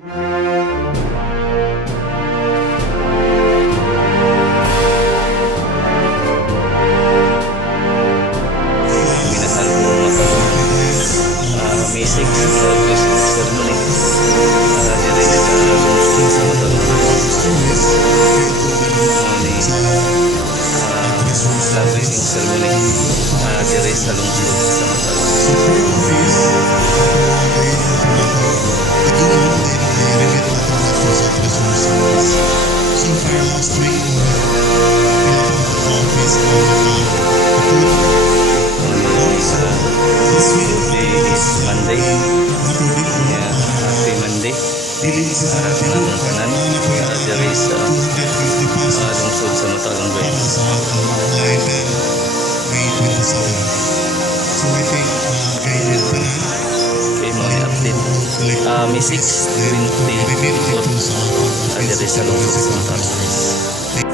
Minasal po Missing Christmas ceremony diri sa lungsod sa Matarong. Flag raising ceremony diri sa lungsod sa Matarong. So far last week, this week Today is Monday. Yeah, happy Monday. Kanang kanan diri sa lungsod sa Matarong guys. So I think guided pa na. Okay, mga update. May 6:24 diri sa lungsod sa Matarong guys.